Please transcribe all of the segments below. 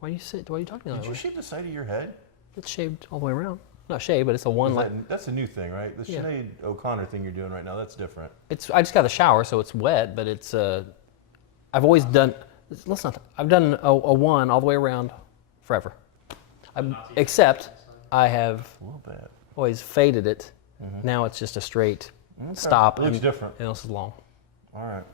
Why are you talking about? Did you shave the side of your head? It's shaved all the way around. Not shaved, but it's a one. That's a new thing, right? The Sinead O'Connor thing you're doing right now, that's different. I just got the shower, so it's wet, but it's. I've always done. I've done a one all the way around, forever. Except I have always faded it. Mm-hmm. Now it's just a straight stop. It looks different. And else is long. All right.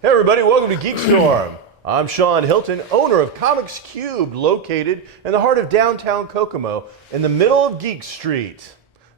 Hey everybody, welcome to GeekStorm. I'm Sean Hilton, owner of Comics Cubed, located in the heart of downtown Kokomo, in the middle of Geek Street.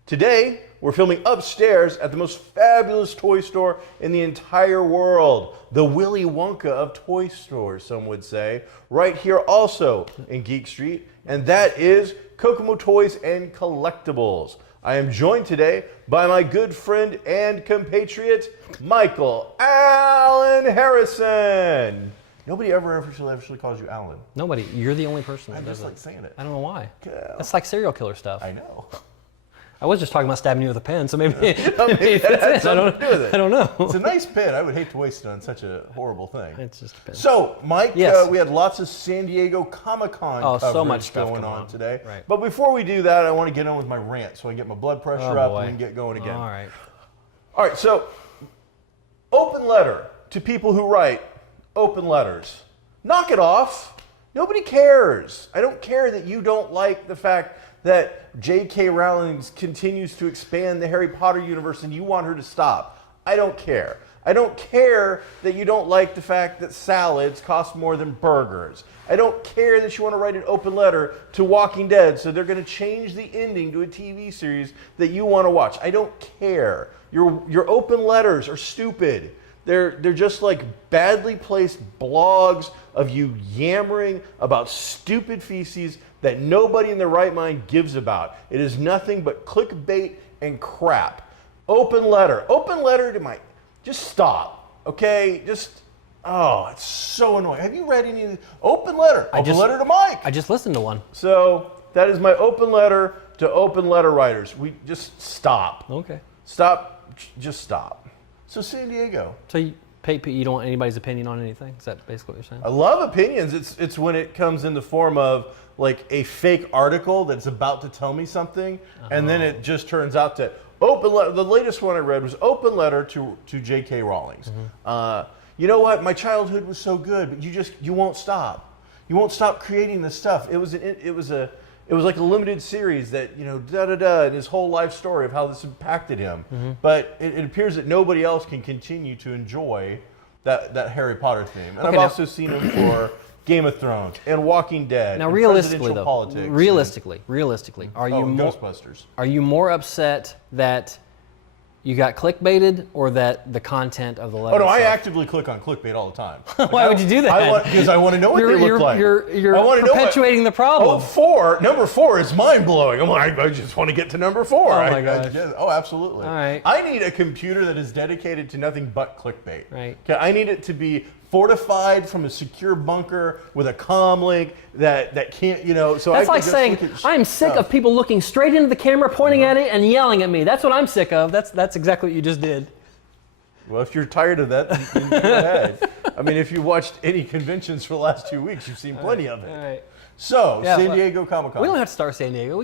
Today, we're filming upstairs at the most fabulous toy store in the entire world, the Willy Wonka of toy stores, some would say, right here also in Geek Street, and that is Kokomo Toys and Collectibles. I am joined today by my good friend and compatriot, Michael Alan Harrison. Nobody ever actually calls you Alan. Nobody. You're the only person that I does just it. like saying it. I don't know why. Yeah. That's like serial killer stuff. I know. I was just talking about stabbing you with a pen, so maybe, maybe that had something to do with it. I don't know. It's a nice pen. I would hate to waste it on such a horrible thing. It's just a pen. So, Mike, yes. We had lots of San Diego Comic-Con coverage so much stuff going on today. Right. But before we do that, I want to get on with my rant so I can get my blood pressure up and we can get going again. All right. All right, so open letter to people who write open letters. Knock it off. Nobody cares. I don't care that you don't like the fact that J.K. Rowling continues to expand the Harry Potter universe and you want her to stop. I don't care. I don't care that you don't like the fact that salads cost more than burgers. I don't care that you want to write an open letter to Walking Dead so they're going to change the ending to a TV series that you want to watch. I don't care. Your open letters are stupid. They're just like badly placed blogs of you yammering about stupid feces that nobody in their right mind gives about. It is nothing but clickbait and crap. Open letter to my, just stop, okay? It's so annoying. Have you read any of these? Open letter to Mike. I just listened to one. So that is my open letter to open letter writers. We just stop. Okay. Stop, just stop. So San Diego. So you don't want anybody's opinion on anything? Is that basically what you're saying? I love opinions. It's when it comes in the form of like a fake article that's about to tell me something, and then it just turns out to the latest one I read was open letter to J.K. Rowling's. You know what? My childhood was so good, but you won't stop. You won't stop creating this stuff. It was like a limited series that, and his whole life story of how this impacted him. But it appears that nobody else can continue to enjoy that Harry Potter theme. And I've also seen him for Game of Thrones and Walking Dead. Now, and realistically, though, politics realistically, are you Ghostbusters? Are you more upset that you got clickbaited or that the content of the letter? Oh no, I itself? actively click on clickbait all the time. Why would you do that? Because I want to know what they look like. You're perpetuating the problem. Number four is mind blowing. I just want to get to number 4. Oh my gosh. Absolutely. All right. I need a computer that is dedicated to nothing but clickbait. Right. Okay, I need it to be fortified from a secure bunker with a comm link that can't, so that's I like saying, I'm sick of people looking straight into the camera, pointing at it, and yelling at me. That's what I'm sick of. That's exactly what you just did. Well, if you're tired of that, then go ahead. I mean, if you've watched any conventions for the last 2 weeks, you've seen plenty of it. All right. So, San Diego Comic-Con. We don't have to start with San Diego.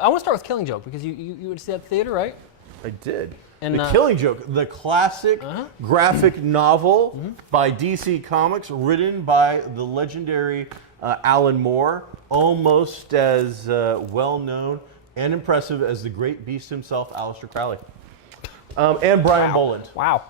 I want to start with Killing Joke, because you went to see that at the theater, right? I did. And, the Killing Joke, the classic graphic novel by DC Comics, written by the legendary Alan Moore, almost as well-known and impressive as the great beast himself, Aleister Crowley, and Brian Boland. Wow.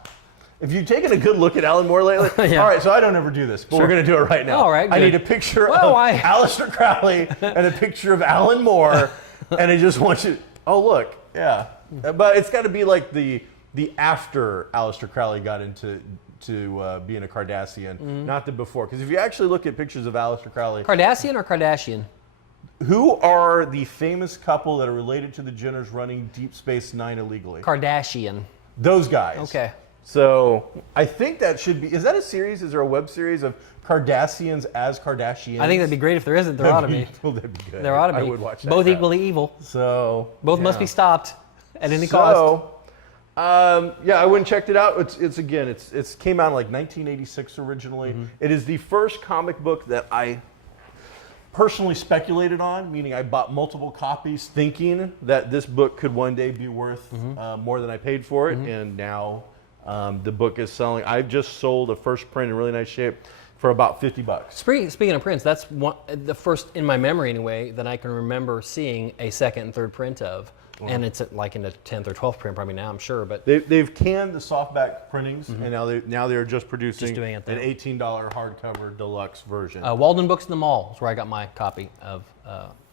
If you've taken a good look at Alan Moore lately, Yeah. All right, so I don't ever do this, but we're going to do it right now. All right, I good. need a picture of Aleister Crowley and a picture of Alan Moore, and I just want you, oh, look, yeah. But it's got to be like the after Aleister Crowley got into to being a Cardassian, not the before. Because if you actually look at pictures of Aleister Crowley, Cardassian or Kardashian? who are the famous couple that are related to the Jenners running Deep Space Nine illegally? Kardashian. Those guys. Okay. So I think that should be. Is that a series? Is there a web series of Cardassians as Kardashians? I think that'd be great if there isn't. There ought to be. Well, that'd be good. There ought to be. I would watch that. Both crap. equally evil. So Both must be stopped at any cost. Yeah, I went and checked it out. It's came out in like 1986 originally. It is the first comic book that I personally speculated on, meaning I bought multiple copies thinking that this book could one day be worth more than I paid for it, and now the book is selling. I've just sold a first print in really nice shape for about $50. Speaking of prints, that's the first, in my memory anyway, that I can remember seeing a second and third print of. And it's like in the 10th or 12th print probably now, I'm sure. But they've canned the softback printings, and now they're just producing doing it an there. $18 hardcover deluxe version. Walden Books in the Mall is where I got my copy of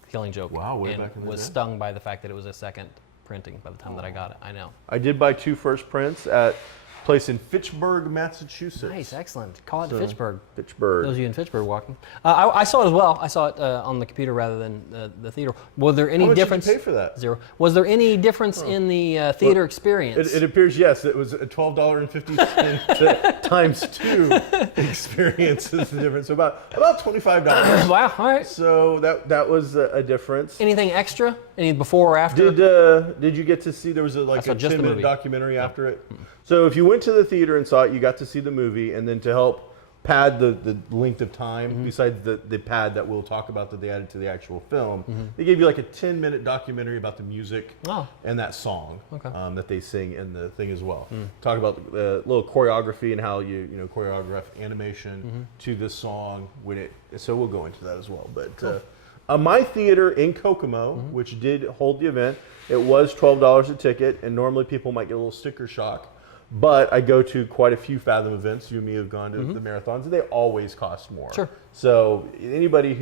Killing Joke. Wow, way and back in the was day. stung by the fact that it was a second printing by the time that I got it. I know. I did buy 2 first prints at a place in Fitchburg, Massachusetts. Nice, excellent. Call it Fitchburg. Fitchburg. Those of you in Fitchburg walking. I saw it as well. I saw it on the computer rather than the theater. Was there any How much did you difference? pay for that? 0. Was there any difference in the theater experience? It appears, yes. It was a $12.50 times 2 experience is the difference. So about $25. Wow, all right. So that was a difference. Anything extra? Any before or after? Did you get to see, there was a saw just the 10-minute movie. documentary after it? So if you went to the theater and saw it, you got to see the movie, and then to help pad the length of time, besides the pad that we'll talk about that they added to the actual film, they gave you like a 10-minute documentary about the music and that song that they sing in the thing as well. Talk about the little choreography and how you choreograph animation to this song so we'll go into that as well. But my theater in Kokomo, which did hold the event, it was $12 a ticket, and normally people might get a little sticker shock. But I go to quite a few Fathom events. You and me have gone to the marathons, and they always cost more. Sure. So anybody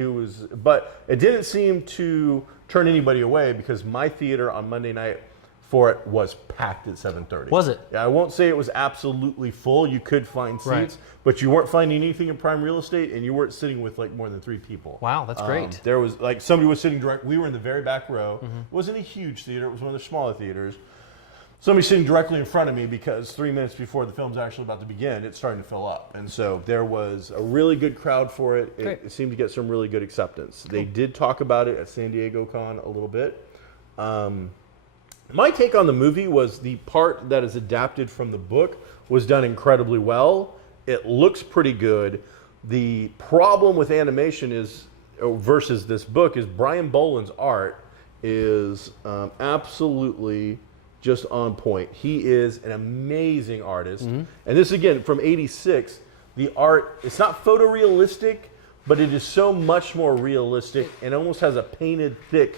but it didn't seem to turn anybody away, because my theater on Monday night for it was packed at 7:30. Was it? Yeah, I won't say it was absolutely full. You could find seats, Right. but you weren't finding anything in prime real estate, and you weren't sitting with like more than 3 people. Wow, that's great. There was like somebody was sitting direct. We were in the very back row. It wasn't a huge theater. It was one of the smaller theaters. Somebody sitting directly in front of me, because 3 minutes before the film's actually about to begin, it's starting to fill up. And so there was a really good crowd for it. It seemed to get some really good acceptance. Cool. They did talk about it at San Diego Con a little bit. My take on the movie was the part that is adapted from the book was done incredibly well. It looks pretty good. The problem with animation is, versus this book, is Brian Boland's art is absolutely just on point. He is an amazing artist. And this, again, from '86, the art, it's not photorealistic, but it is so much more realistic and almost has a painted, thick,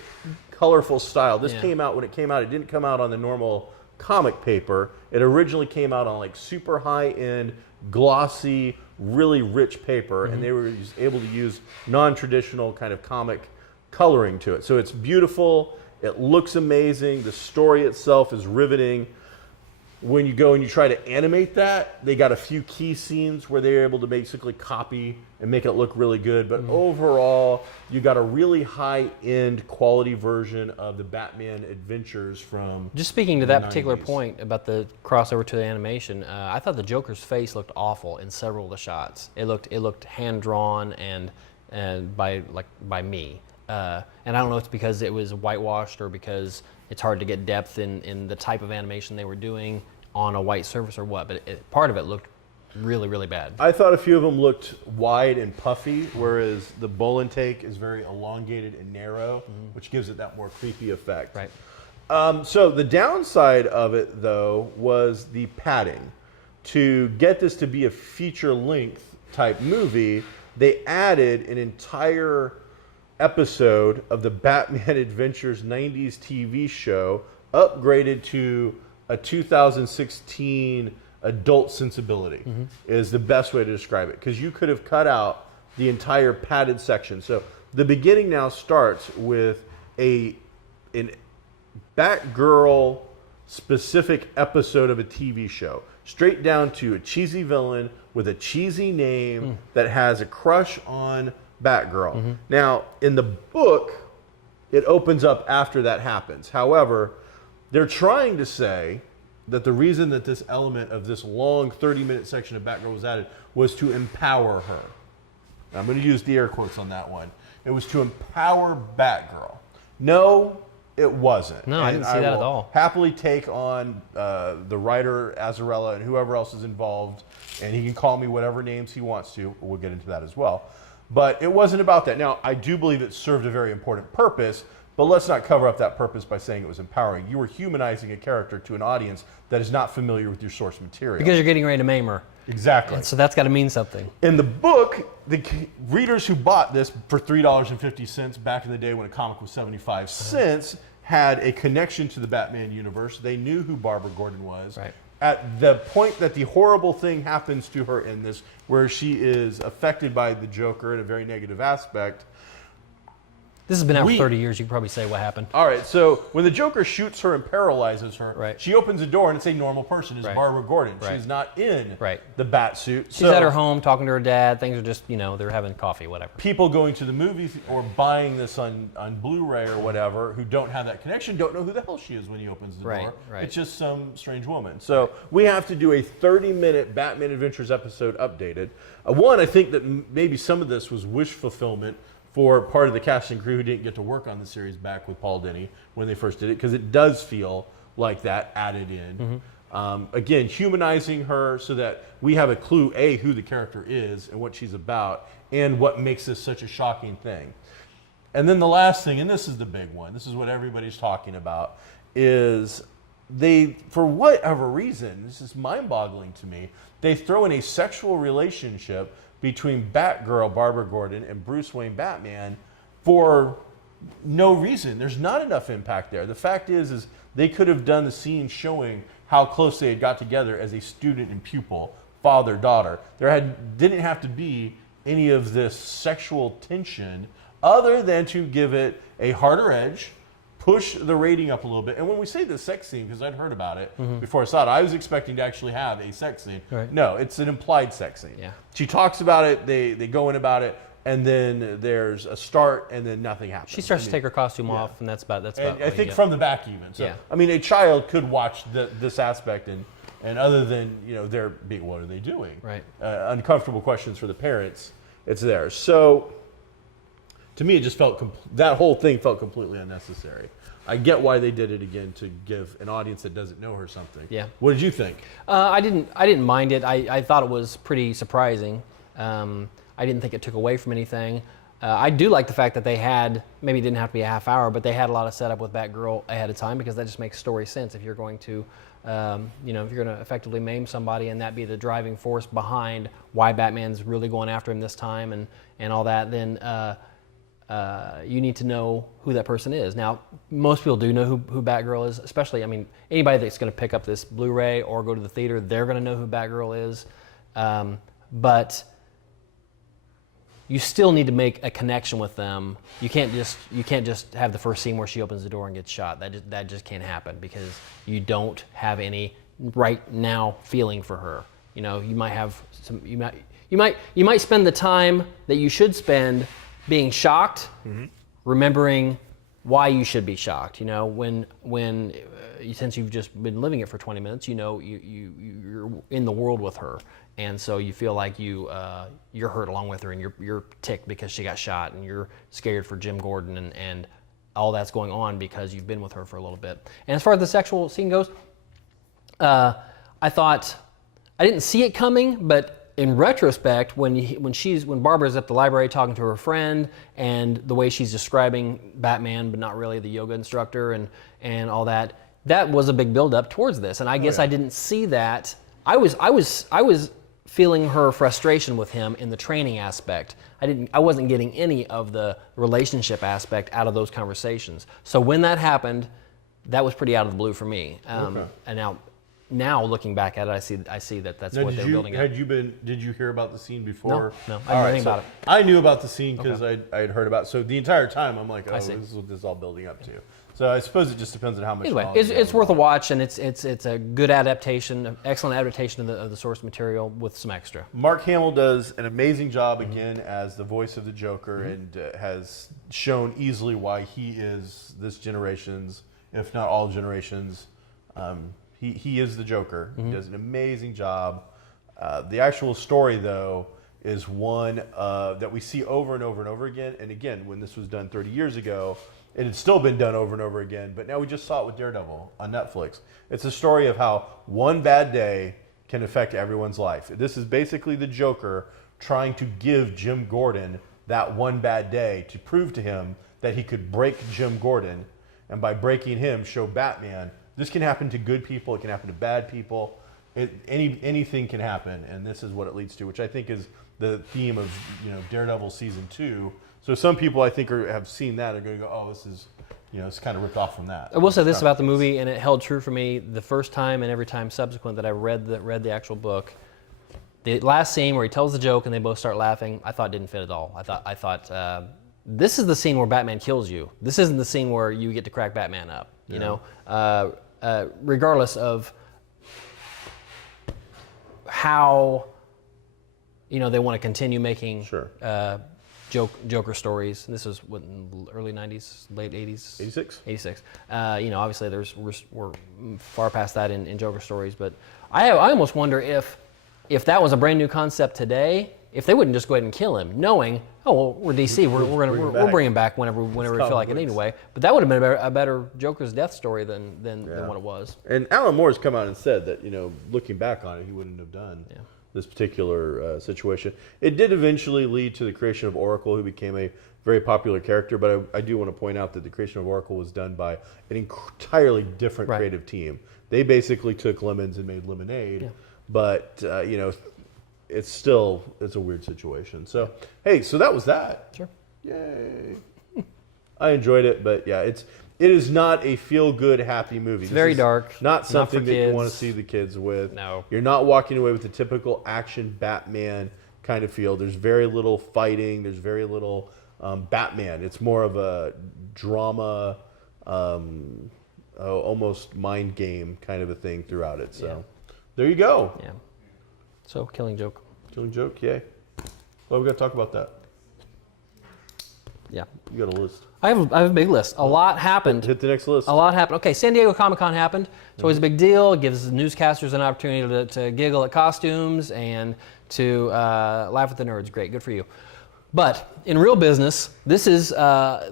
colorful style. This came out, when it came out, it didn't come out on the normal comic paper. It originally came out on like super high-end, glossy, really rich paper, and they were able to use non-traditional kind of comic coloring to it. So it's beautiful. It looks amazing. The story itself is riveting. When you go and you try to animate that, they got a few key scenes where they're able to basically copy and make it look really good. But overall, you got a really high-end quality version of the Batman adventures from Just speaking to that the particular 90s. point about the crossover to the animation, I thought the Joker's face looked awful in several of the shots. It looked hand-drawn and by me. And I don't know if it's because it was whitewashed or because it's hard to get depth in the type of animation they were doing on a white surface or what, but part of it looked really, really bad. I thought a few of them looked wide and puffy, whereas the Boland take is very elongated and narrow, which gives it that more creepy effect. Right. So the downside of it, though, was the padding. To get this to be a feature-length type movie, they added an entire episode of the Batman Adventures 90s TV show, upgraded to a 2016 adult sensibility, is the best way to describe it. Because you could have cut out the entire padded section. So the beginning now starts with an Batgirl specific episode of a TV show, straight down to a cheesy villain with a cheesy name that has a crush on Batgirl. Now, in the book, it opens up after that happens. However, they're trying to say that the reason that this element of this long 30-minute section of Batgirl was added was to empower her. I'm going to use the air quotes on that one. It was to empower Batgirl. No, it wasn't. No, I didn't see that at all. Happily take on the writer, Azarella, and whoever else is involved, and he can call me whatever names he wants to. We'll get into that as well. But it wasn't about that. Now, I do believe it served a very important purpose, but let's not cover up that purpose by saying it was empowering. You were humanizing a character to an audience that is not familiar with your source material. Because you're getting ready to maim her. Exactly. And so that's got to mean something. In the book, the readers who bought this for $3.50 back in the day when a comic was 75 cents had a connection to the Batman universe. They knew who Barbara Gordon was. Right. At the point that the horrible thing happens to her in this, where she is affected by the Joker in a very negative aspect. This has been out for 30 years. You can probably say what happened. All right, so when the Joker shoots her and paralyzes her, right. she opens the door and it's a normal person. It's right. Barbara Gordon. Right. She's not in right. the bat suit. She's at her home talking to her dad. Things are just, they're having coffee, whatever. People going to the movies or buying this on Blu-ray or whatever who don't have that connection don't know who the hell she is when he opens the door. Right. It's just some strange woman. So we have to do a 30-minute Batman Adventures episode updated. One, I think that maybe some of this was wish fulfillment for part of the cast and crew who didn't get to work on the series back with Paul Dini when they first did it, because it does feel like that added in. Again, humanizing her so that we have a clue, A, who the character is and what she's about, and what makes this such a shocking thing. And then the last thing, and this is the big one, this is what everybody's talking about, is they, for whatever reason, this is mind-boggling to me, they throw in a sexual relationship between Batgirl, Barbara Gordon, and Bruce Wayne, Batman, for no reason. There's not enough impact there. The fact is they could have done the scene showing how close they had got together as a student and pupil, father, daughter. Didn't have to be any of this sexual tension other than to give it a harder edge, push the rating up a little bit. And when we say the sex scene, because I'd heard about it before I saw it, I was expecting to actually have a sex scene. Right. No, it's an implied sex scene. Yeah. She talks about it, they go in about it, and then there's a start, and then nothing happens. She starts to take her costume off, and that's about I think from the back even. So, yeah. I mean, a child could watch this aspect, and other than, they're being, what are they doing? Right. Uncomfortable questions for the parents, it's there. So, to me, it just felt, that whole thing felt completely unnecessary. I get why they did it again, to give an audience that doesn't know her something. Yeah. What did you think? I didn't mind it. I thought it was pretty surprising. I didn't think it took away from anything. I do like the fact that they had, maybe it didn't have to be a half hour, but they had a lot of setup with Batgirl ahead of time, because that just makes story sense. If you're going to, if you're going to effectively maim somebody and that be the driving force behind why Batman's really going after him this time and all that, then you need to know who that person is. Now, most people do know who Batgirl is, especially, anybody that's going to pick up this Blu-ray or go to the theater, they're going to know who Batgirl is. But you still need to make a connection with them. You can't just have the first scene where she opens the door and gets shot. That just can't happen, because you don't have any right now feeling for her. You might have some. You might spend the time that you should spend being shocked, remembering why you should be shocked. When since you've just been living it for 20 minutes, you're in the world with her, and so you feel like you're hurt along with her, and you're ticked because she got shot, and you're scared for Jim Gordon, and all that's going on because you've been with her for a little bit. And as far as the sexual scene goes, I thought I didn't see it coming, but in retrospect, when Barbara's at the library talking to her friend, and the way she's describing Batman, but not really the yoga instructor and all that, that was a big build-up towards this. And I guess I didn't see that. I was feeling her frustration with him in the training aspect. I wasn't getting any of the relationship aspect out of those conversations. So when that happened, that was pretty out of the blue for me. And now looking back at it, I see that that's what they're building up. Did you hear about the scene before? No, I didn't know anything about it. I knew about the scene because I had heard about it. So the entire time I'm like, this is what this is all building up to. So I suppose it just depends on how much. Anyway, knowledge you it's have worth a about watch, and it's a good adaptation, an excellent adaptation of the source material with some extra. it. Mark Hamill does an amazing job again as the voice of the Joker, and has shown easily why he is this generation's, if not all generations. He is the Joker. He does an amazing job. The actual story, though, is one that we see over and over and over again. And again, when this was done 30 years ago, it had still been done over and over again. But now we just saw it with Daredevil on Netflix. It's a story of how one bad day can affect everyone's life. This is basically the Joker trying to give Jim Gordon that one bad day to prove to him that he could break Jim Gordon. And by breaking him, show Batman, this can happen to good people. It can happen to bad people. Anything can happen, and this is what it leads to, which I think is the theme of Daredevil season 2. So some people I think have seen that are going to go, oh, this is it's kind of ripped off from that. I will say this about the movie, and it held true for me the first time and every time subsequent that I read the actual book. The last scene where he tells the joke and they both start laughing, I thought didn't fit at all. I thought this is the scene where Batman kills you. This isn't the scene where you get to crack Batman up. Regardless of how they want to continue making Joker stories. This is what, in the early 90s, late 80s? 86. 86. Obviously we're far past that in Joker stories, but I almost wonder if that was a brand new concept today, if they wouldn't just go ahead and kill him, knowing, oh, well, we're DC, we'll bring him back whenever we feel like it anyway. But that would have been a better Joker's death story than what it was. And Alan Moore's come out and said that looking back on it, he wouldn't have done this particular situation. It did eventually lead to the creation of Oracle, who became a very popular character. But I do want to point out that the creation of Oracle was done by an entirely different creative team. They basically took lemons and made lemonade. But it's a weird situation. So hey, so that was that. Sure. Yay. I enjoyed it, but yeah, it is not a feel-good, happy movie. It's very dark. Not something not that kids. you want to see the kids with. No. You're not walking away with the typical action Batman kind of feel. There's very little fighting. There's very little Batman. It's more of a drama, almost mind game kind of a thing throughout it. So there you go. Yeah. So, Killing Joke. Killing Joke, yay. Well, we got to talk about that. Yeah. You got a list. I have a big list. A lot happened. Hit the next list. A lot happened. Okay, San Diego Comic-Con happened. It's always a big deal. It gives newscasters an opportunity to giggle at costumes and to laugh at the nerds. Great, good for you. But in real business, this is a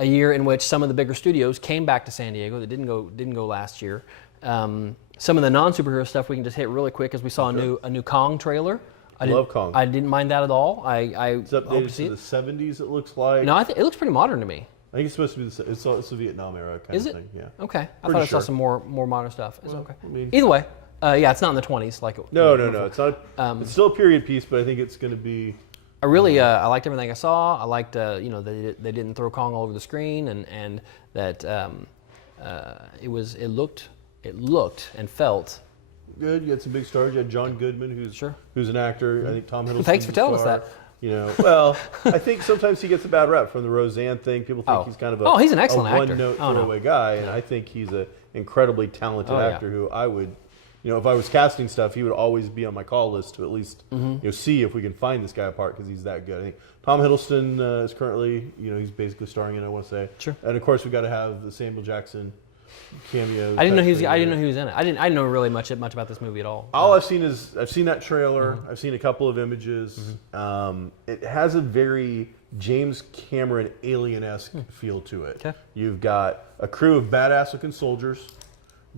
year in which some of the bigger studios came back to San Diego. They didn't go last year. Some of the non-superhero stuff we can just hit really quick, as we saw a new Kong trailer. I love Kong. I didn't mind that at all. It's updated to the 70s, it looks like. No, it looks pretty modern to me. I think it's supposed to be it's the Vietnam era kind Is of it? thing. Yeah. Okay. I Pretty thought I saw sure. some more modern stuff. It's okay. I mean- Either way, it's not in the 20s like it No. before. It's not. It's still a period piece, but I think it's going to be. I really I liked everything I saw. I liked they didn't throw Kong all over the screen, and that it looked and felt. Good. You had some big stars. You had John Goodman, who's an actor. I think Tom Hiddleston. Thanks for telling us that. Well, I think sometimes he gets a bad rap from the Roseanne thing. People think he's kind of he's an excellent actor. one-note throwaway guy, and I think he's an incredibly talented actor who I would, if I was casting stuff, he would always be on my call list to at least see if we can find this guy apart because he's that good. I think Tom Hiddleston is currently, he's basically starring in it, I want to say. Sure. And of course we got to have the Samuel Jackson cameo. I didn't know he was in it. I didn't know really much about this movie at all. All I've seen is I've seen that trailer. I've seen a couple of images. It has a very James Cameron alien-esque feel to it. Okay. You've got a crew of badass-looking soldiers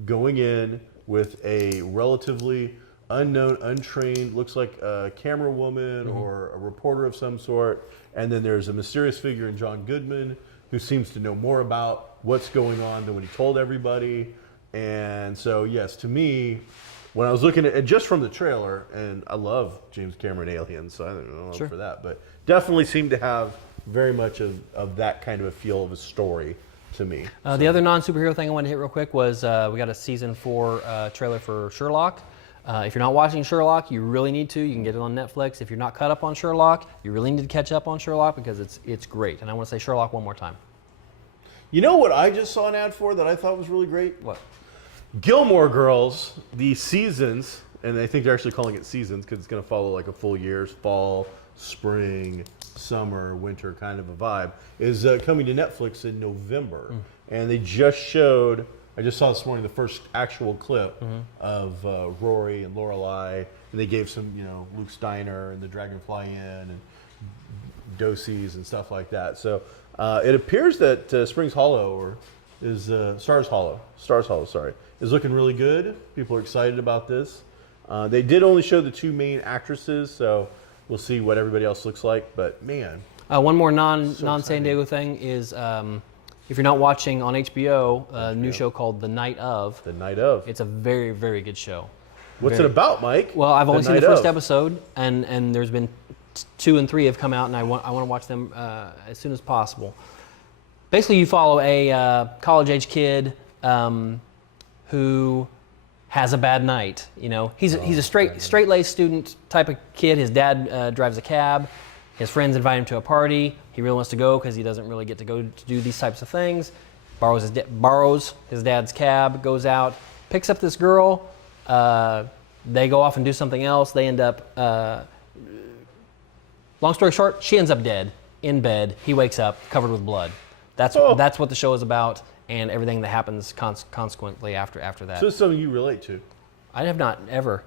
going in with a relatively unknown, untrained, looks like a camera woman or a reporter of some sort, and then there's a mysterious figure in John Goodman who seems to know more about what's going on than when he told everybody. And so, yes, to me, when I was looking at it just from the trailer, and I love James Cameron Aliens, so I don't know for that, but definitely seemed to have very much of that kind of a feel of a story to me. The other non-superhero thing I wanted to hit real quick was we got a season 4 trailer for Sherlock. If you're not watching Sherlock, you really need to. You can get it on Netflix. If you're not caught up on Sherlock, you really need to catch up on Sherlock because it's great. And I want to say Sherlock one more time. You know what I just saw an ad for that I thought was really great? What? Gilmore Girls, the seasons, and I think they're actually calling it seasons because it's going to follow like a full year's fall, spring, summer, winter kind of a vibe, is coming to Netflix in November. And they just showed, I just saw this morning the first actual clip of Rory and Lorelai, and they gave some, Luke's Diner and the Dragonfly Inn and Dosey's and stuff like that. So it appears that Stars Hollow, is looking really good. People are excited about this. They did only show the two main actresses, so we'll see what everybody else looks like. But man, one more non-San Diego thing is if you're not watching on HBO, a new show called The Night Of. The Night Of. It's a very, very good show. What's it about, Mike? Well, I've only seen the first episode, and there's been 2 and 3 have come out, and I want to watch them as soon as possible. Basically, you follow a college-age kid who has a bad night. He's a straight-laced student type of kid. His dad drives a cab. His friends invite him to a party. He really wants to go because he doesn't really get to go to do these types of things. Borrows his dad's cab, goes out, picks up this girl. They go off and do something else. They end up, long story short, she ends up dead in bed. He wakes up covered with blood. That's what the show is about, and everything that happens consequently after that. So it's something you relate to. I have not ever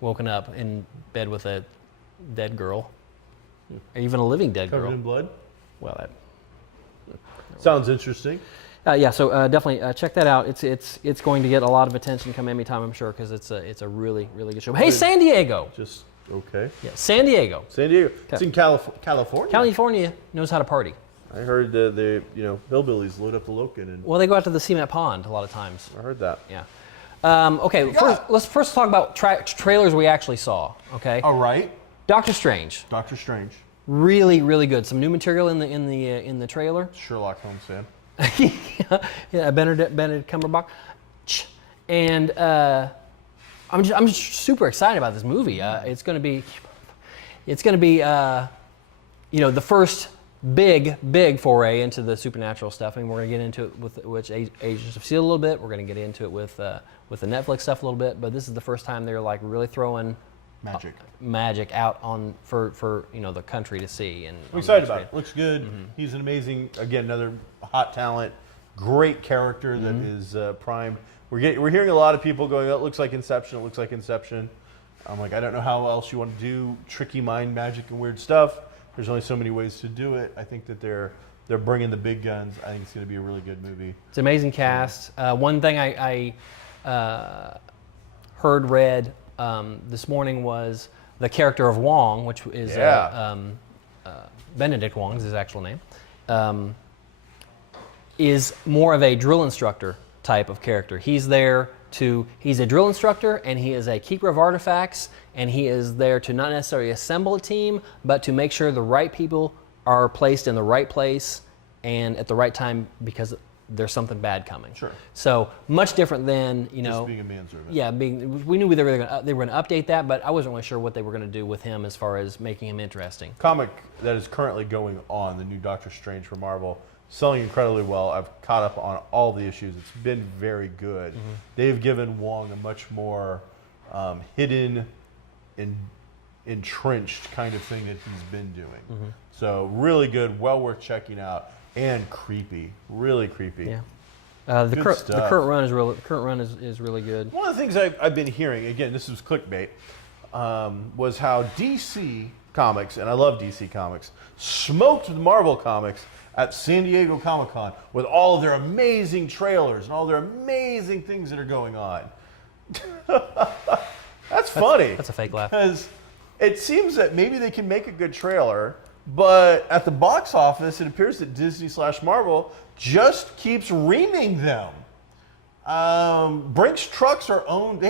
woken up in bed with a dead girl, or even a living dead girl. Covered in blood? Well, that sounds interesting. So definitely check that out. It's going to get a lot of attention come Emmy time, I'm sure, because it's a really, really good show. Hey, San Diego! Just okay. Yeah, San Diego. San Diego. It's in California. California knows how to party. I heard the hillbillies load up the Loken and. Well, they go out to the cement pond a lot of times. I heard that. Yeah. Okay. Let's first talk about trailers we actually saw. Okay. All right. Doctor Strange. Doctor Strange. Really, really good. Some new material in the trailer. Sherlock Holmes fan. Yeah, Benedict Cumberbatch. And I'm just super excited about this movie. It's going to be the first big foray into the supernatural stuff. I mean, we're going to get into it with Agents of S.H.I.E.L.D. a little bit. We're going to get into it with the Netflix stuff a little bit. But this is the first time they're like really throwing magic out for the country to see. And I'm excited about it. Looks good. Mm-hmm. He's an amazing, another hot talent, great character that is primed. We're hearing a lot of people going, "Oh, it looks like Inception. It looks like Inception." I'm like, I don't know how else you want to do tricky mind magic and weird stuff. There's only so many ways to do it. I think that they're bringing the big guns. I think it's going to be a really good movie. It's an amazing cast. One thing I read this morning was the character of Wong, which is Benedict Wong's his actual name, is more of a drill instructor type of character. He's a drill instructor, and he is a keeper of artifacts, and he is there to not necessarily assemble a team, but to make sure the right people are placed in the right place and at the right time because there's something bad coming. Sure. So much different than just being a manservant. Yeah, we knew they were going to update that, but I wasn't really sure what they were going to do with him as far as making him interesting. Comic that is currently going on, the new Doctor Strange for Marvel, selling incredibly well. I've caught up on all the issues. It's been very good. Mm-hmm. They've given Wong a much more hidden and entrenched kind of thing that he's been doing. Mm-hmm. So really good, well worth checking out, and creepy, really creepy. Yeah. The current run is really good. One of the things I've been hearing, again, this is clickbait, was how DC Comics, and I love DC Comics, smoked Marvel Comics at San Diego Comic-Con with all of their amazing trailers and all their amazing things that are going on. That's funny. That's a fake laugh. Because it seems that maybe they can make a good trailer, but at the box office, it appears that Disney/Marvel just keeps reaming them. Brinks trucks are owned.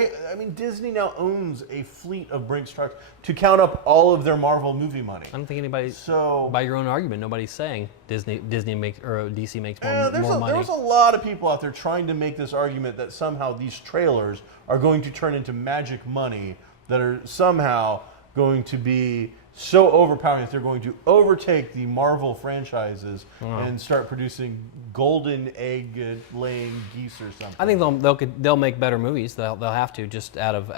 Disney now owns a fleet of Brinks trucks to count up all of their Marvel movie money. I don't think anybody. So, by your own argument, nobody's saying Disney makes or DC makes more money. There's a lot of people out there trying to make this argument that somehow these trailers are going to turn into magic money that are somehow going to be so overpowering that they're going to overtake the Marvel franchises and start producing golden egg laying geese or something. I think they'll make better movies. They'll have to, just out of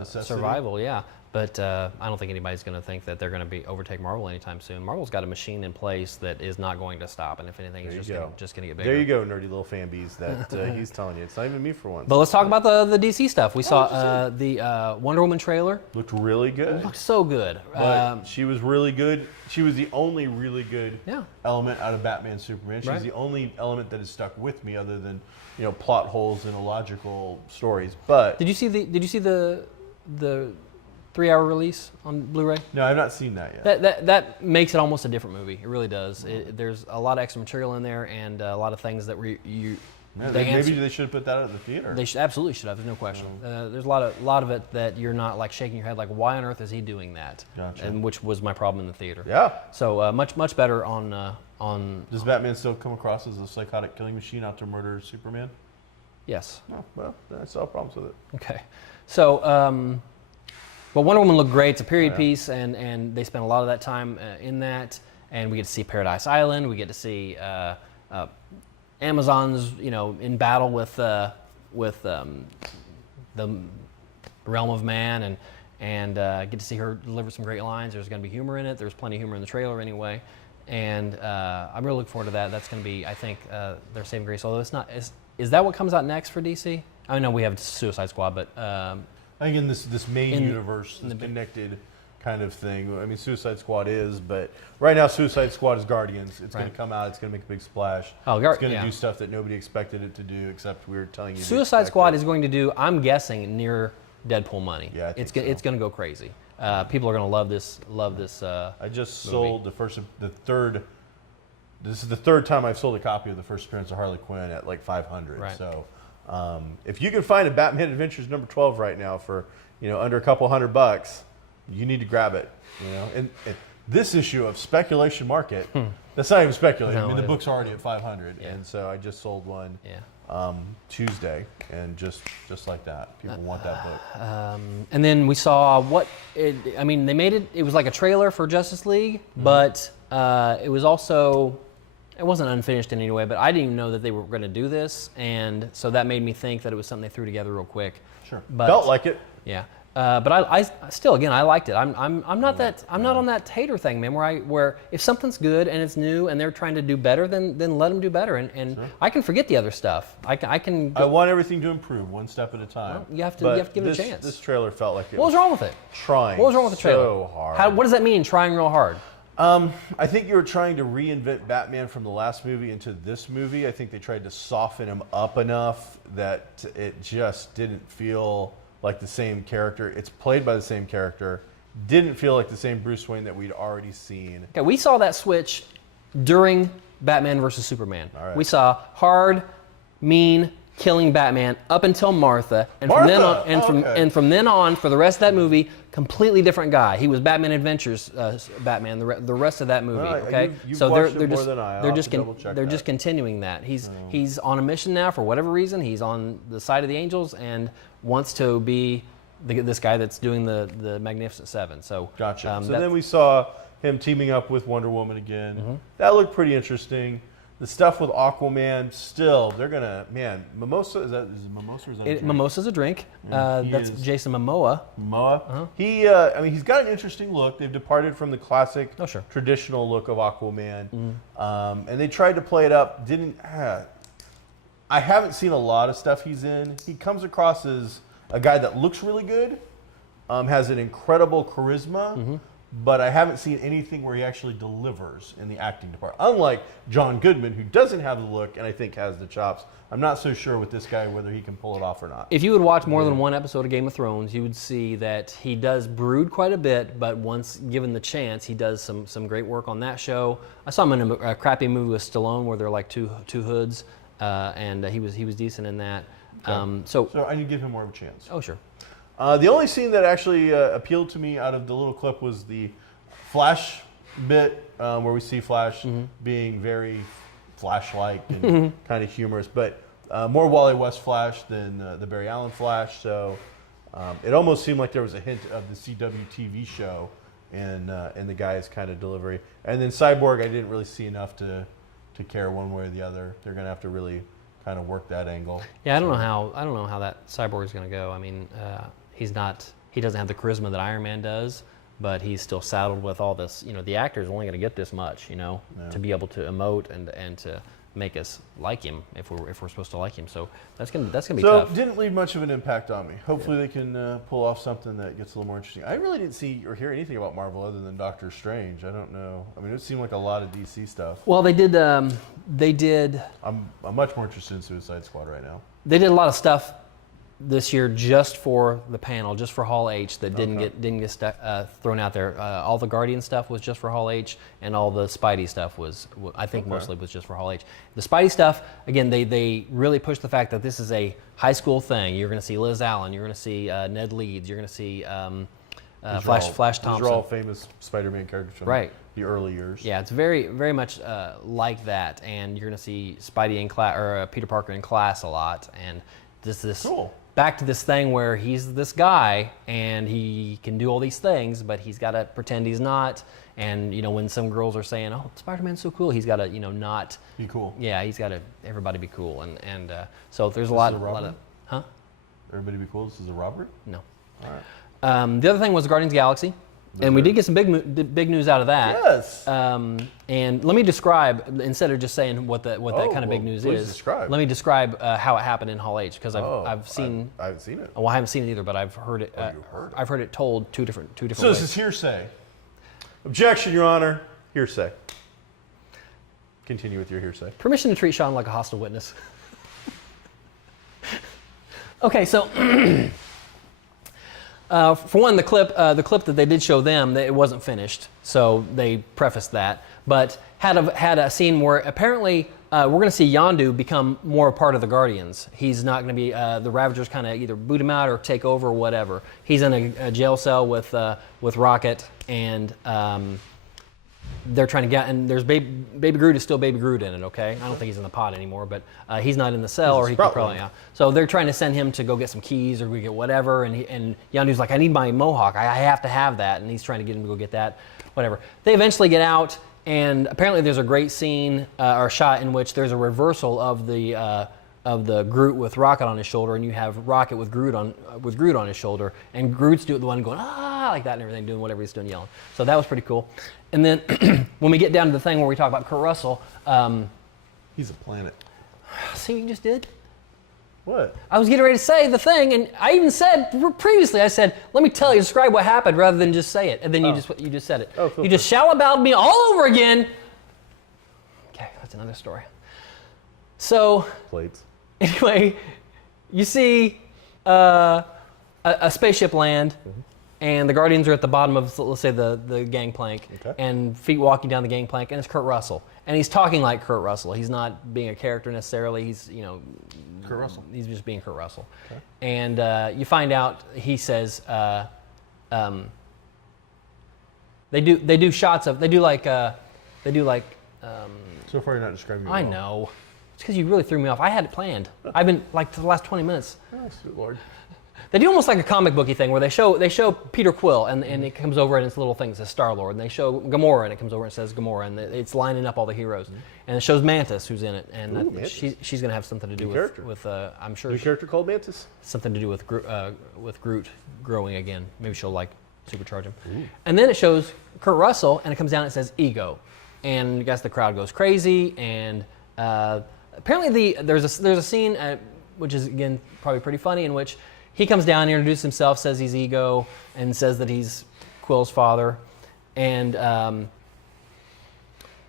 Necessity? survival. Yeah. But I don't think anybody's going to think that they're going to be overtake Marvel anytime soon. Marvel's got a machine in place that is not going to stop, and if anything, it's just going to get bigger. There you go, nerdy little fan bees that he's telling you. It's not even me for once. But let's talk about the DC stuff. We saw the Wonder Woman trailer. Looked really good. It looked so good. But she was really good. She was the only really good Yeah. element out of Batman Superman. She's Right. the only element that has stuck with me, other than plot holes in illogical stories. But Did you see the 3-hour release on Blu-ray? no, I've not seen that yet. That makes it almost a different movie. It really does. There's a lot of extra material in there and a lot of things that Maybe they should have put that at the theater. They absolutely should have. There's no question. There's a lot of it that you're not like shaking your head like, why on earth is he doing that? Gotcha. And which was my problem in the theater. Yeah. So much better on. Does Batman still come across as a psychotic killing machine out to murder Superman? Yes. No. Well, then I still have problems with it. Okay. So, well, Wonder Woman looked great. It's a period piece, and they spent a lot of that time in that. And we get to see Paradise Island. We get to see Amazon's, in battle with the realm of man, and get to see her deliver some great lines. There's going to be humor in it. There's plenty of humor in the trailer anyway, and I'm really looking forward to that. That's going to be, I think, their saving grace. Although it's not. Is that what comes out next for DC? I know we have Suicide Squad, but I think in this main universe, this connected kind of thing. I mean, Suicide Squad is, but right now Suicide Squad is Guardians. It's going to come out. It's going to make a big splash. It's going to do stuff that nobody expected it to do, except we were telling you. Suicide Squad is going to do, I'm guessing, near Deadpool money. Yeah, it's going to go crazy. People are going to love this. I just movie. sold the third. This is the third time I've sold a copy of the first appearance of Harley Quinn at like 500. Right. So, if you can find a Batman Adventures number 12 right now for under a couple $100, you need to grab it. And this issue of Speculation Market, that's not even speculating. No, I mean, the it book's already at 500, Yeah. and so I just sold one Yeah. Tuesday, and just like that, people want that book. And then we saw they made it. It was like a trailer for Justice League, but it was also. It wasn't unfinished in any way, but I didn't even know that they were going to do this, and so that made me think that it was something they threw together real quick. Sure, But, felt like it. Yeah, but I still, again, I liked it. I'm not on that hater thing, man. Where if something's good and it's new and they're trying to do better, then let them do better, and Sure. I can forget the other stuff. I can. I want everything to improve one step at a time. Well, you have to give it a chance. This trailer felt like it What was wrong with it? trying. What was wrong with the trailer? So hard. What does that mean? Trying real hard. I think you were trying to reinvent Batman from the last movie into this movie. I think they tried to soften him up enough that it just didn't feel like the same character. It's played by the same character. Didn't feel like the same Bruce Wayne that we'd already seen. Okay, we saw that switch during Batman versus Superman. All right. We saw hard, mean, killing Batman up until Martha, and from then on, from then on, for the rest of that movie, completely different guy. He was Batman Adventures Batman. The rest of that movie. Well, Okay, you've so watched it they're more just than I. I'll they're have just to double-check they're that. just continuing that. He's on a mission now for whatever reason. He's on the side of the angels and wants to be this guy that's doing the Magnificent Seven. So Gotcha. So then we saw him teaming up with Wonder Woman again. That looked pretty interesting. The stuff with Aquaman, still, they're gonna, Mimosa, is it Mimosa or is that a drink? Mimosa's a drink. That's Jason Momoa. Momoa. He's got an interesting look. They've departed from the classic, traditional look of Aquaman, and they tried to play it up. I haven't seen a lot of stuff he's in. He comes across as a guy that looks really good, has an incredible charisma. But I haven't seen anything where he actually delivers in the acting department. Unlike John Goodman, who doesn't have the look and I think has the chops. I'm not so sure with this guy whether he can pull it off or not. If you would watch more than one episode of Game of Thrones, you would see that he does brood quite a bit, but once given the chance, he does some great work on that show. I saw him in a crappy movie with Stallone where they're like two hoods, and he was decent in that. Okay. So I need to give him more of a chance. Oh, sure. The only scene that actually appealed to me out of the little clip was the Flash bit, where we see Flash being very Flash-like and kind of humorous, but more Wally West Flash than the Barry Allen Flash. So it almost seemed like there was a hint of the CW TV show and the guy's kind of delivery. And then Cyborg, I didn't really see enough to care one way or the other. They're gonna have to really kind of work that angle. Yeah, I don't know how that Cyborg is gonna go. I mean, he doesn't have the charisma that Iron Man does, but he's still saddled with all this. You know, the actor's only gonna get this much, you know, to be able to emote and to make us like him if we're supposed to like him. So that's gonna be tough. So didn't leave much of an impact on me. Hopefully they can pull off something that gets a little more interesting. I really didn't see or hear anything about Marvel other than Doctor Strange. I don't know. I mean, it seemed like a lot of DC stuff. Well, they did. I'm much more interested in Suicide Squad right now. They did a lot of stuff this year just for the panel, just for Hall H that didn't get thrown out there. All the Guardian stuff was just for Hall H, and all the Spidey stuff was, I think, mostly was just for Hall H. The Spidey stuff, again, they really pushed the fact that this is a high school thing. You're going to see Liz Allen, you're going to see Ned Leeds, you're going to see Flash Thompson. These are all famous Spider-Man characters from the early years. Yeah, it's very, very much like that, and you're going to see Spidey in class or Peter Parker in class a lot, and this cool. Back to this thing where he's this guy and he can do all these things, but he's got to pretend he's not. And you know, when some girls are saying, "Oh, Spider-Man's so cool," he's got to, you know, not be cool. Yeah, he's got to everybody be cool, and so there's a lot of Everybody be cool. This is a Robert. No. All right. The other thing was Guardians of the Galaxy. And we did get some big news out of that. Yes. And let me describe, instead of just saying what that kind of big news is. Describe. Let me describe how it happened in Hall H, because I've seen. I haven't seen it. Well, I haven't seen it either, but I've heard it. I've heard it told two different so ways. This is hearsay. Objection, Your Honor. Hearsay. Continue with your hearsay. Permission to treat Sean like a hostile witness. Okay, so. For one, the clip that they did show them, it wasn't finished, so they prefaced that. But had a scene where apparently we're going to see Yondu become more a part of the Guardians. He's not going to be the Ravagers kind of either boot him out or take over or whatever. He's in a jail cell with Rocket, and they're trying to get. And there's Baby Groot is still Baby Groot in it. Okay, I don't think he's in the pod anymore, but he's not in the cell, or he could probably. Yeah. So they're trying to send him to go get some keys or go get whatever, and Yondu's like, I need my mohawk. I have to have that, and he's trying to get him to go get that, whatever. They eventually get out, and apparently there's a great scene or shot in which there's a reversal of the Groot with Rocket on his shoulder, and you have Rocket with Groot on his shoulder, and Groot's the one going like that and everything, doing whatever he's doing, yelling. So that was pretty cool. And then when we get down to the thing where we talk about Kurt Russell, he's a planet. See what you just did? What? I was getting ready to say the thing, and I even said previously, I said, let me tell you, describe what happened rather than just say it. And then you just said it. Oh, cool. You just shallabowed me all over again. Okay, that's another story. So, Plates. Anyway, you see a spaceship land, and the Guardians are at the bottom of, let's say, the gangplank, and feet walking down the gangplank, and it's Kurt Russell. And he's talking like Kurt Russell. He's not being a character necessarily. He's, Kurt Russell. He's just being Kurt Russell. Okay. And you find out, he says, they do shots of, they do like. So far you're not describing me. I know. It's because you really threw me off. I had it planned. I've been like for the last 20 minutes. Oh, sweet Lord. They do almost like a comic booky thing where they show Peter Quill and it comes over and it's a little thing that says Star-Lord, and they show Gamora and it comes over and it says Gamora, and it's lining up all the heroes. And it shows Mantis, who's in it, and she's going to have something to do with I'm sure. New character called Mantis? Something to do with Groot growing again. Maybe she'll like supercharge him. Ooh. And then it shows Kurt Russell and it comes down and it says Ego. And I guess the crowd goes crazy, and apparently there's a scene which is again probably pretty funny, in which he comes down and introduces himself, says he's Ego, and says that he's Quill's father. And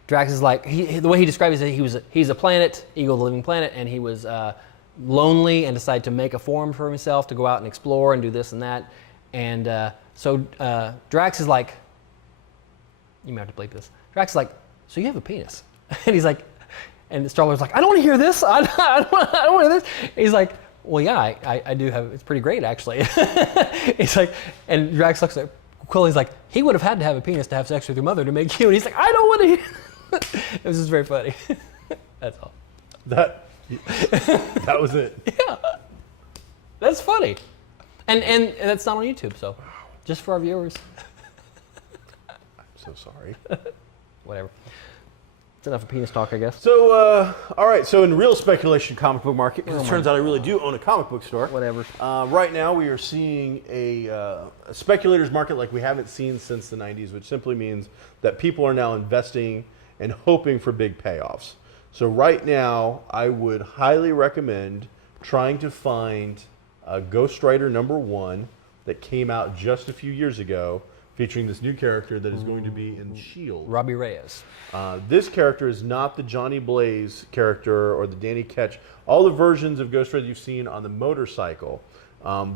Drax is like, the way he describes it, he's a planet, Ego the living planet, and he was lonely and decided to make a form for himself to go out and explore and do this and that. And so Drax is like, you may have to bleep this. Drax is like, so you have a penis? And he's like, and Star-Lord's like, I don't want to hear this. I don't want to hear this. He's like, well, yeah, I do have. It's pretty great, actually. He's like, and Drax looks at Quill. He's like, he would have had to have a penis to have sex with your mother to make you. And he's like, I don't want to hear. It was just very funny. That's all. That was it. Yeah, that's funny, and that's not on YouTube, so just for our viewers. so sorry. Whatever. It's enough of penis talk, I guess. So, all right. So, in real speculation comic book market, because it turns out I really do own a comic book store. Whatever. Right now, we are seeing a speculator's market like we haven't seen since the 90s, which simply means that people are now investing and hoping for big payoffs. So, right now, I would highly recommend trying to find Ghost Rider #1 that came out just a few years ago, featuring this new character that is going to be in S.H.I.E.L.D. Robbie Reyes. This character is not the Johnny Blaze character or the Danny Ketch. All the versions of Ghost Rider you've seen on the motorcycle.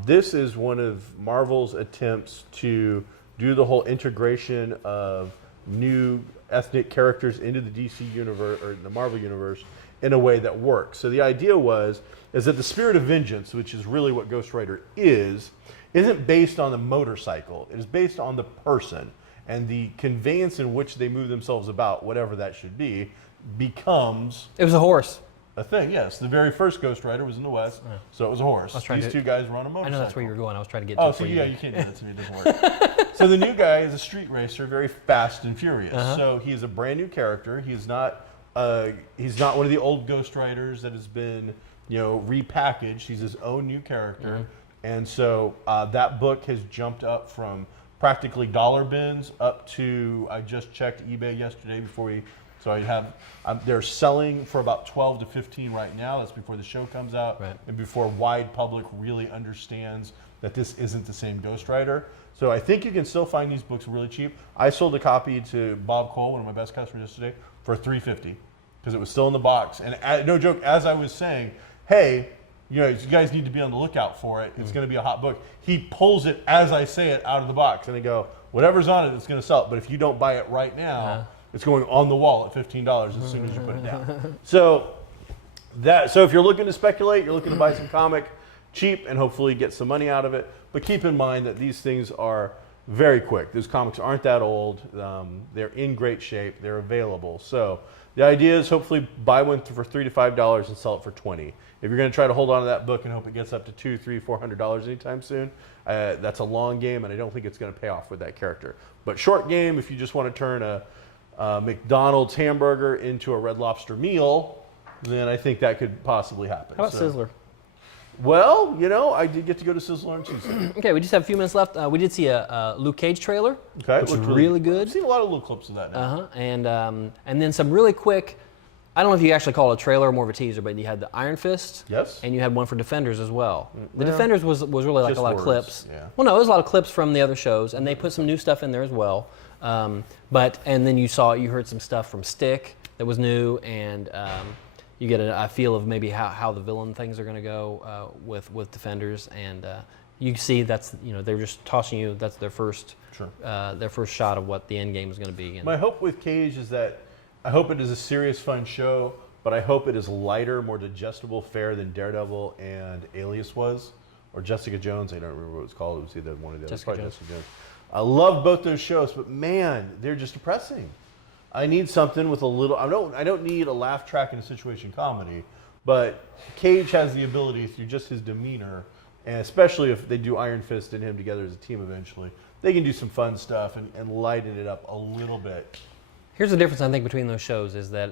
This is one of Marvel's attempts to do the whole integration of new ethnic characters into the DC universe or the Marvel universe in a way that works. So the idea is that the spirit of vengeance, which is really what Ghost Rider isn't based on the motorcycle. It is based on the person, and the conveyance in which they move themselves about, whatever that should be, becomes It was a horse. a thing. Yes, the very first Ghost Rider was in the West, so it was a horse. These two guys run a motorcycle. I know that's where you were going. I was trying to get to Oh, it so for yeah, you. you can't do that to me. It doesn't work. So the new guy is a street racer, very fast and furious. So he's a brand new character. He's not one of the old Ghost Riders that has been repackaged. He's his own new character. And so that book has jumped up from practically dollar bins up to, I just checked eBay yesterday they're selling for about 12 to 15 right now. That's before the show comes out and before wide public really understands that this isn't the same Ghost Rider. So I think you can still find these books really cheap. I sold a copy to Bob Cole, one of my best customers yesterday, for $3.50 because it was still in the box. And no joke, as I was saying, hey, you guys need to be on the lookout for it. It's going to be a hot book. He pulls it as I say it out of the box, and they go, whatever's on it, it's going to sell it. But if you don't buy it right now, it's going on the wall at $15 as soon as you put it down. So if you're looking to speculate, you're looking to buy some comic cheap and hopefully get some money out of it. But keep in mind that these things are very quick. Those comics aren't that old. They're in great shape. They're available. So the idea is hopefully buy one for $3 to $5 and sell it for $20. If you're going to try to hold on to that book and hope it gets up to $200, $300, $400 anytime soon, that's a long game, and I don't think it's going to pay off with that character. But short game, if you just want to turn a McDonald's hamburger into a Red Lobster meal, then I think that could possibly happen. How about Sizzler? Well, I did get to go to Sizzler on Tuesday. Okay, we just have a few minutes left. We did see a Luke Cage trailer, which was really good. I've seen a lot of little clips of that now. And then some really quick. I don't know if you actually call it a trailer or more of a teaser, but you had the Iron Fist. Yes. And you had one for Defenders as well. The Defenders was really like a lot of clips. Yeah. Well, no, it was a lot of clips from the other shows, and they put some new stuff in there as well. And then you heard some stuff from Stick that was new, and you get a feel of maybe how the villain things are going to go with Defenders, and you see they're just tossing you. That's their first shot of what the end game is going to be. And my hope with Cage is that I hope it is a serious, fun show, but I hope it is lighter, more digestible fare than Daredevil and Alias was, or Jessica Jones. I don't remember what it was called. It was either one of the other. Jessica Jones. I love both those shows, but man, they're just depressing. I need something with a little. I don't need a laugh track in a situation comedy, but Cage has the ability through just his demeanor, and especially if they do Iron Fist and him together as a team eventually, they can do some fun stuff and lighten it up a little bit. Here's the difference, I think, between those shows is that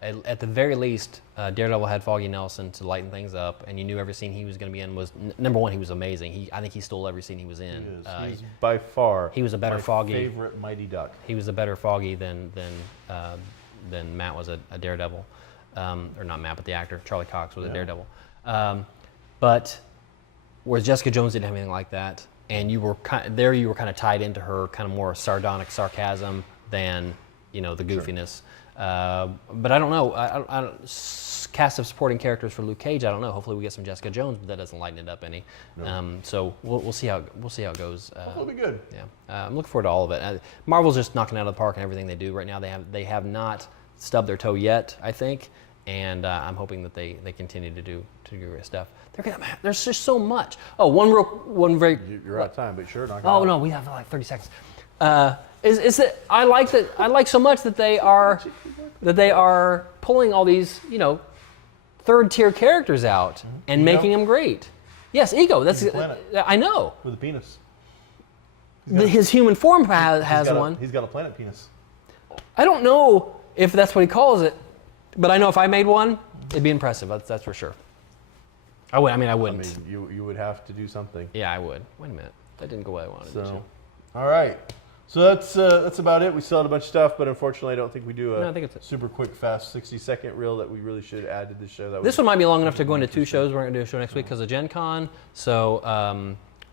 at the very least, Daredevil had Foggy Nelson to lighten things up, and you knew every scene he was going to be in was, number one, he was amazing. I think he stole every scene he was in. He's by far he was a better my Foggy. favorite Mighty Duck. He was a better Foggy than Matt was a Daredevil. Or not Matt, but the actor, Charlie Cox, was a Daredevil. But whereas Jessica Jones didn't have anything like that, and you were kind of tied into her kind of more sardonic sarcasm than the goofiness. But I don't know. I cast of supporting characters for Luke Cage. I don't know. Hopefully we get some Jessica Jones, but that doesn't lighten it up any. No. So we'll see how it goes. Hopefully it'll be good. Yeah, I'm looking forward to all of it. Marvel's just knocking it out of the park in everything they do right now. They have not stubbed their toe yet, I think, and I'm hoping that they continue to do great stuff. There's just so much. Oh, one very. You're out of time, but sure. Oh no, we have like 30 seconds. Is that I like so much that they are pulling all these third tier characters out and making them great. Yes, Ego. That's I know. With a penis. His human form has one. He's got a planet penis. I don't know if that's what he calls it, but I know if I made one, it'd be impressive. That's for sure. I wouldn't. I mean, you would have to do something. Yeah, I would. Wait a minute. That didn't go the way I wanted it to. All right. So that's about it. We still had a bunch of stuff, but unfortunately, I don't think we do a I think it's super quick, fast 60-second reel that we really should add to this show. This one might be long enough to go into 2 shows. We're going to do a show next week because of Gen Con. So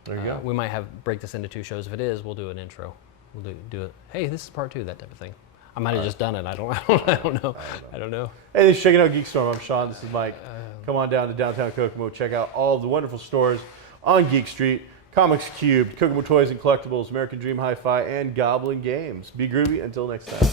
there you go. We might break this into 2 shows. If it is, we'll do an intro. We'll do it. Hey, this is part 2, that type of thing. I might have just done it. I don't know. I don't know. Hey, thanks for checking out GeekStorm. I'm Sean. This is Mike. Come on down to downtown Kokomo. Check out all of the wonderful stores on Geek Street. Comics Cubed, Kokomo Toys and Collectibles, American Dream Hi-Fi, and Goblin Games. Be groovy until next time.